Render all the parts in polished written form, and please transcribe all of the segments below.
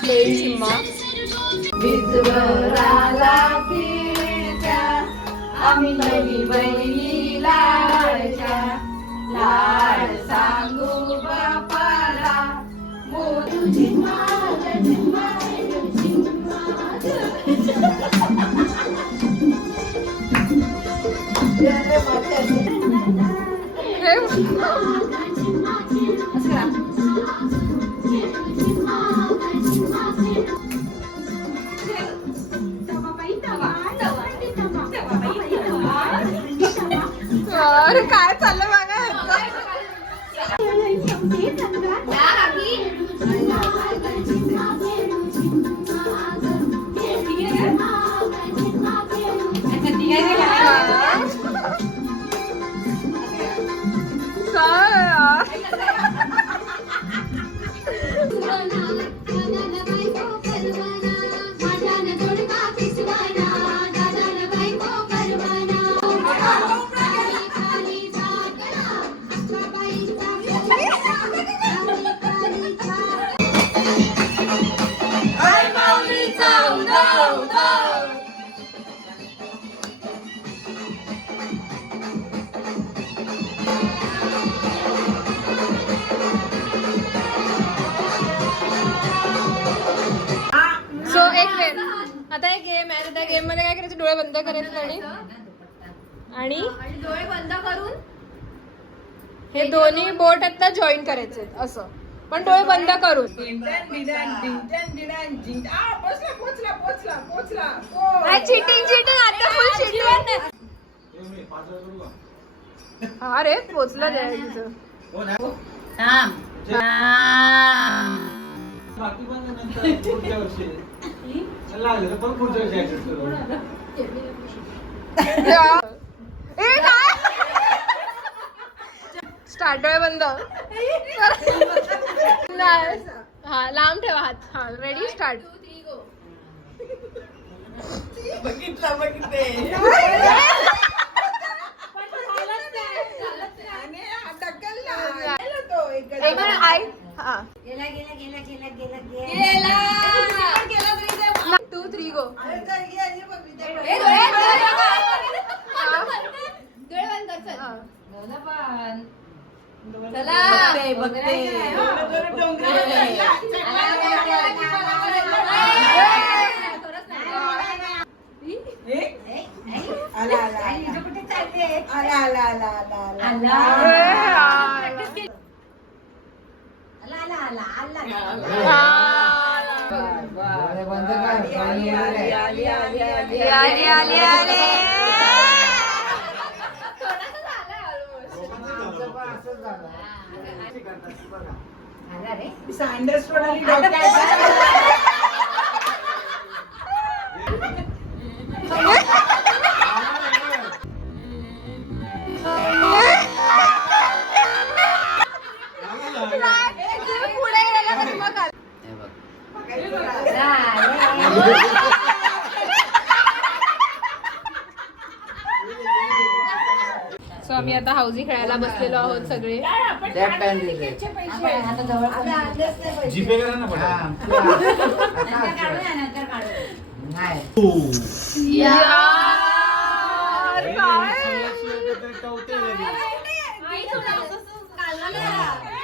Plain Simmba. आम्ही नवी बहिणी लाडच्या लाड सांगू बापाला मोठू अरे काय चाललं बघा. आता एक गेम आहे. त्या गेम मध्ये काय करायचं, डोळे बंद करायचे आणि डोळे बंद करून हे दोन्ही बोट आता जॉईन करायचे असं, पण डोळे बंद करून. चीटिंग चीटिंग आता फुल चीटिंग. अरे पोचलं द्या तिचं. स्टार्ट. डोळे बंद. हा लांब ठेवा हात. हा रेडी स्टार्ट. आई हा 2 3 गो. सो आम्ही आता हाऊजी खेळायला बसलेलो आहोत सगळे.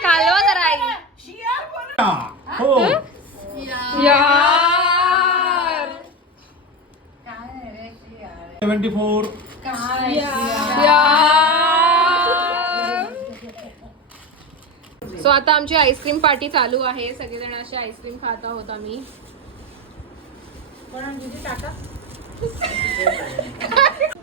कालवा जरा आई. यार 74. सो आता आमची आईस्क्रीम पार्टी चालू आहे. सगळेजण असे आईस्क्रीम खात आहोत आम्ही.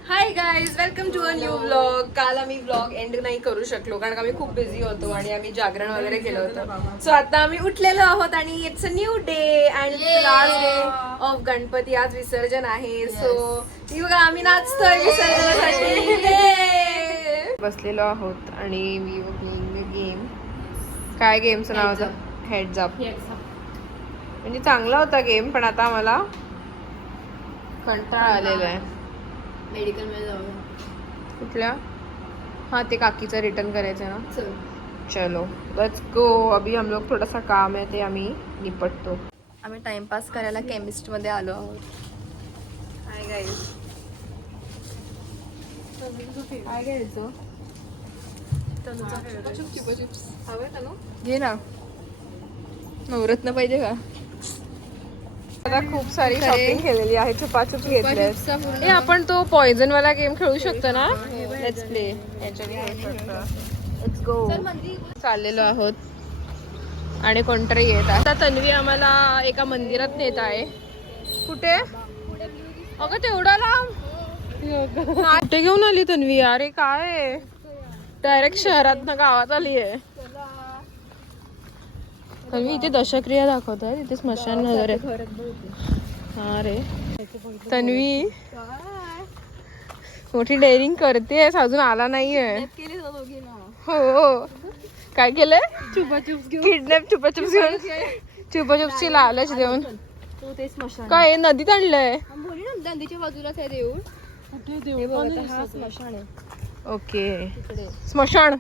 Hi guys, welcome to a new vlog. काल आम्ही व्लॉग एंड नाही करू शकलो कारण आम्ही खूप बिझी होतो आणि आम्ही जागरण वगैरे केलं होतं. सो आता आम्ही उठलेलो आहोत आणि it's a new day and last day of Ganpati. आज विसर्जन आहे. सो बघा आम्ही नाचतोय विसर्जनासाठी. बसलेलो आहोत आणि वी वर प्लेइंग गेम. काय गेमचं नाव होतं? Heads up. म्हणजे चांगला होता गेम, पण आता मला कंटाळा आलेला आहे. मेडिकल मध्ये जाऊ. कुठल्या? हाँ ते काकीचं रिटर्न करायचं ना. चलो लेट्स गो. अभी हम लोग थोड़ा सा काम है ते आम्ही निपटतो. आम्ही टाइमपास करायला केमिस्ट मध्ये आलो आहोत. Hi guys. काय घ्यायचं? घे ना. नवरत्न पाहिजे का? आता खूप सारी शॉपिंग केलेली आहे. छुपाछुप घेतले. आपण तो पॉइझन वाला गेम खेळू शकतो ना. Let's play. Let's go. चाललेलो आहोत आणि कोणतरी येत आहे. आता तन्वी आम्हाला एका मंदिरात नेत आहे. कुठे? अगं तेवढा लांब. कुठे घेऊन आली तन्वी? अरे काय डायरेक्ट शहरात ना गावात आली आहे. तन्वी इथे दशक्रिया दाखवत आहे. तिथे स्मशान वगैरे. हा रे तन्वी मोठी डेअरिंग करते. अजून आला नाहीये. हो. काय केलंय? किडनॅप चुपाचुप्स घेऊन. चुपाचुप्सची लालच देऊन. काय नदीत आणलंय? नदीच्या बाजूलाच आहे देऊळ. हा स्मशान आहे. ओके स्मशान.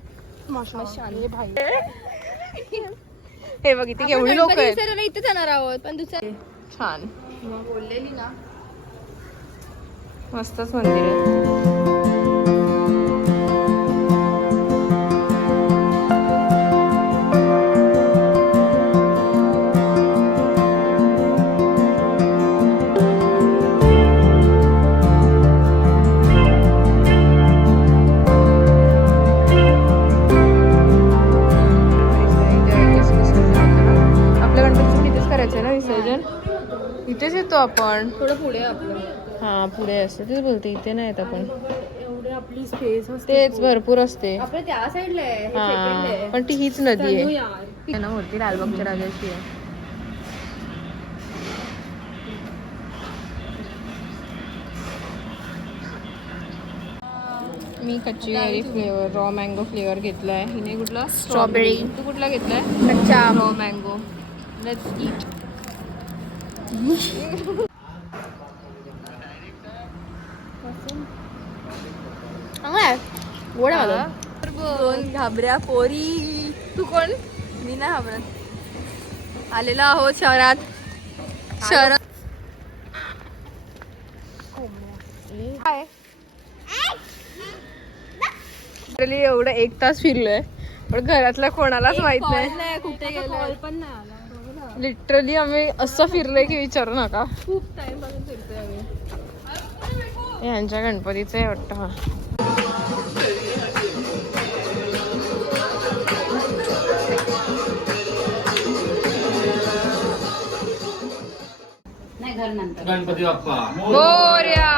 हे बघ इथे केवढी लोक आहेत. इथे जाणार आहोत पण दुसऱ्या छान बोललेली ना. मस्तच मंदिर आहे. इथेच येतो आपण. थोडं पुढे आपलं. हा पुढे असते तेच बोलते. इथे नाही येत आपण. एवढे आपली स्पेस तेच भरपूर असते. आपलं त्या साईडला आहे. हा पण ती हीच नदी आहे ना वरती लालबागच्या राजाची आहे. मी कच्ची कैरी फ्लेवर रॉ मँगो फ्लेवर घेतलाय. हिने कुठला? स्ट्रॉबेरी. तू कुठला घेतलाय? कच्चा रॉ मँगो. Let's eat. गोड आलो. दोन घाबऱ्या पोरी. तू कोण? मी नाही घाबरत. आलेलो आहोत शहरात. काय एवढं 1 तास फिरलोय पण घरातलं कोणालाच माहित नाही कुठे गेलो पण नाही आला. लिटरली आम्ही असं फिरलोय की विचारू नका. खूप टाइम पासून फिरतोय आम्ही. यांच्या गणपतीचं आहे वाटतं. हा गणपती बाप्पा मोरया.